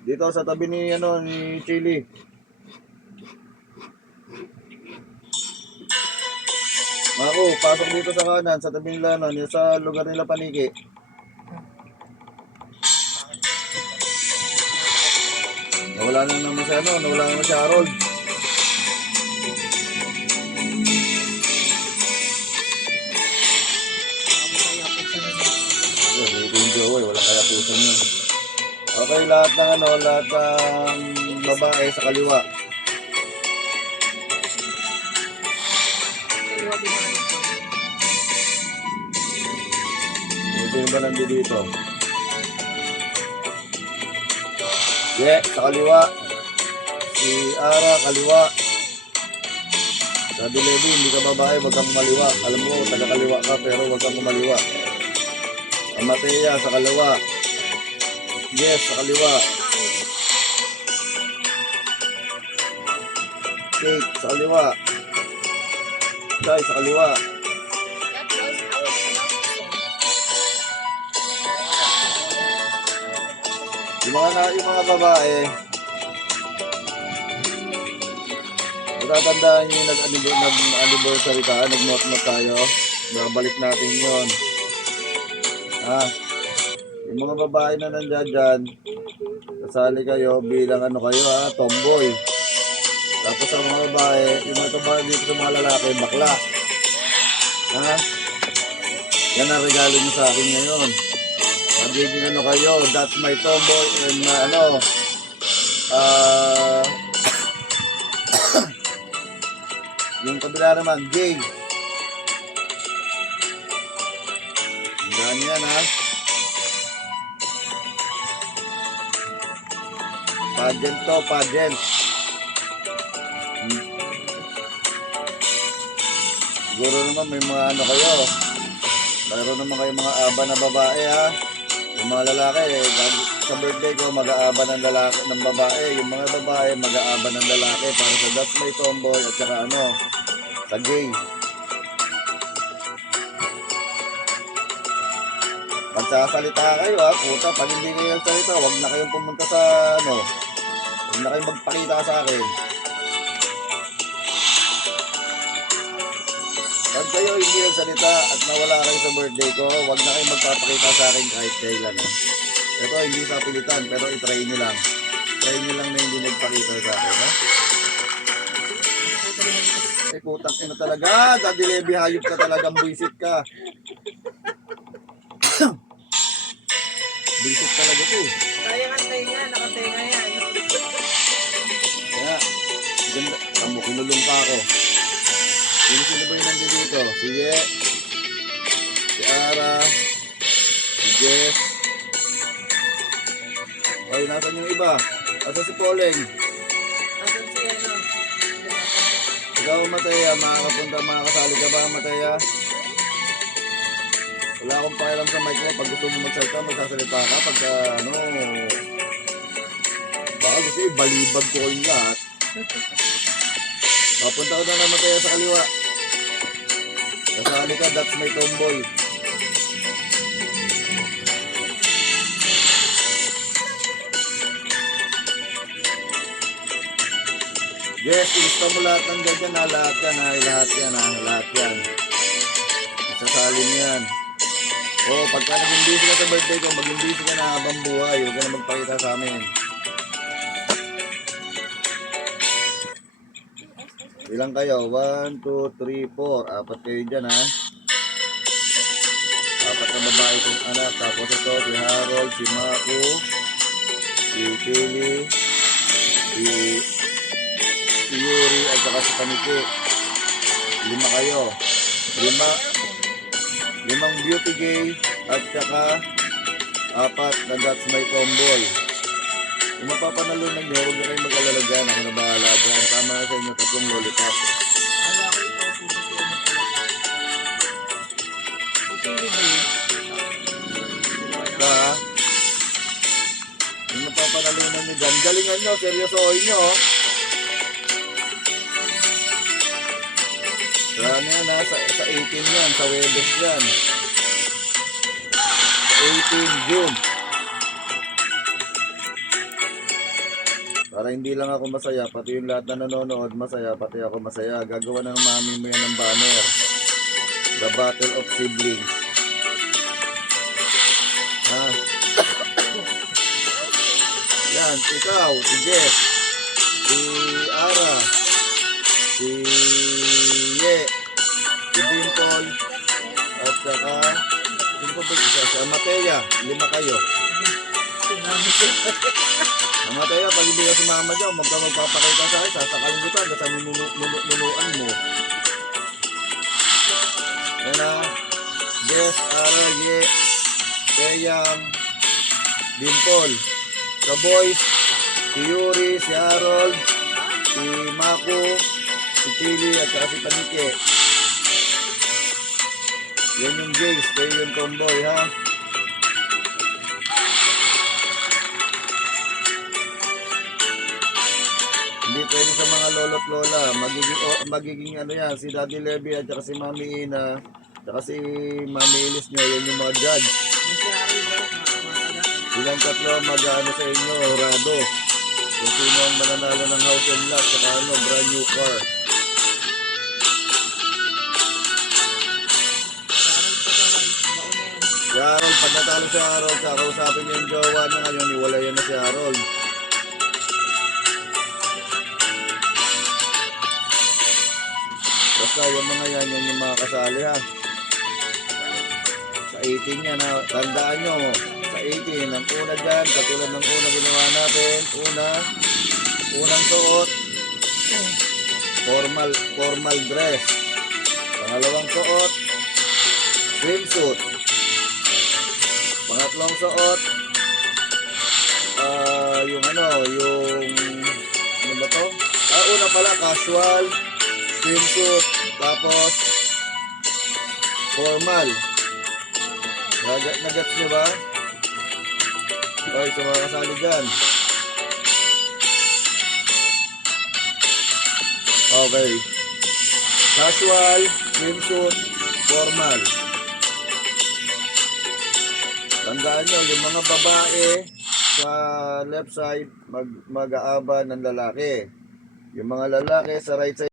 Dito sa tabi ni Chili. Ako, pasok dito sa kanan, sa tabing lanon, yung sa lugar nila Paniki. Nawala na naman si nawala na si Harold. Ito yung jowa, wala kaya pusan yun. Okay, lahat ng lahat ng babae sa kaliwa. Sino ba nandito? Sa kaliwa. Si Ara, kaliwa. Sabi Levi, hindi ka babae, wag kang maliwa. Alam mo, taga-kaliwa ka, pero wag kang maliwa. Amateya, sa kaliwa. Yes, sa kaliwa. Kate, sa kaliwa. Chai, sa kaliwa. Yung mga babae, natatandaan nyo yung nag-anniversary tayo, nag-not tayo. Babalik natin yon. Yung mga babae na nandiyan dyan, kasali kayo bilang kayo tomboy. Tapos ang mga babae, yung mga babae dito sa mga lalaki, bakla. Yan ang regalo nyo sa akin ngayon. Magiging kayo, that's my tomboy and yung kabila naman, gay. Hanggang yan Pageant to, pageant. Siguro naman may mga kayo. Mayroon naman kayo mga aba na babae Yung mga lalaki, sa birthday ko mag-aaba ng babae. Yung mga babae mag-aaba ng lalaki para sa that's my tomboy at saka sa gay. Magsasalita kayo puta, pag hindi kayo salita, wag na kayong pumunta sa wag na kayong magpakita sa akin. Pag kayo hindi nagsalita at nawala kayo sa birthday ko, wag na kayong magpapakita sa akin kahit kailan Ito hindi sa pilitan, pero i-try nyo lang. Try nyo lang na hindi magpakita sa akin Ay putang ina talaga, Daddy Levi, hayop ka talagang buisit ka. Buisit talaga ito Kaya kantay nga, nakatenga yan. Kaya, ganda, kinulong pa ako. Sino ba yung nandito? Si si Ara, si Jess. Ay, nasan yung iba? Asa si Poleng? Asan si Ikaw, Mataya, makakasali ka ba, Mataya? Wala akong pakialam sa mic mo. Pag gusto mo magsalita, magsasalita ka. Pagka, baka gusto balibag ko yung lahat. Papunta ko na Mataya sa kaliwa. Kasali ka, that's my tomboy. Yes, ilista mo lahat ng dyan lahat yan. Isasali mo yan. Pagka naging busy ka sa birthday ko, maging busy ka na habang buhay. Huwag ka na magpakita sa amin. Ilang kayo? 1, 2, 3, 4. Apat kayo dyan Apat na babae kong anak. Tapos ito, si Harold, si Mako, si Kelly, si Yuri, at saka si Paniki. 5 kayo. 5 beauty gay, at saka 4 na that's my tomboy. Kung mapapanalunan nyo, huwag na kayong mag-alala dyan. Ako na bahala dyan. Tama na sa inyo 3 lollipop. Kung mapapanalunan nyo dyan, galingan nyo, seryosohin nyo. Sa 18 yan, sa Webes yan. 18 June. Para hindi lang ako masaya, pati yung lahat na nanonood masaya, pati ako masaya. Gagawa na ng mami mo yan ng banner. The Battle of Siblings. Ha? Yan, ikaw, si Jess, si Ara, si Ye, si Dimple, at saka, sino pa ba isa? Si Amateya, 5 kayo. Amateya, pag hindi ka sumama dyan, magpapakita sa akin, sasakalin kita, hanggang sa nunuan mo. Yan na, Jess, Ara, Ye, Teyang, Dimple. Sa boys, si Yuri, si Harold, si Mako, si Chili, at saka si Panike. Yan yung Jace, kayo yung tomboy, ha? Hindi pwede sa mga lolo't lola. Magiging ano yan, si Daddy Levy at saka si Mami Ina, at saka si Mami Ilis nyo, yan yung mga judge. Silang tatlo ang mag-ano sa inyo, Rado. Kung sino ang mananalo ng house and lot, saka ano, brand new car. Si Harold, pag natalo si Harold, saka kausapin niyo yung jowa niya ngayon, iwalayan na si Harold. Basta yung mga yan yung mga kasali, ha. Sa 18 yan, ha. Tandaan nyo, sa 18, ang una dyan, katulad ng una ginawa natin, unang suot, formal dress. Pangalawang suot, swimsuit. Pangatlong suot, yung ano ba to? Una pala, casual, swimsuit, tapos formal. Nagets nyo ba? Okay, sa mga kasali dyan. Okay. Casual, swimsuit, formal. Tandaan nyo, yung mga babae sa left side, mag-aaba ng lalaki. Yung mga lalaki sa right side,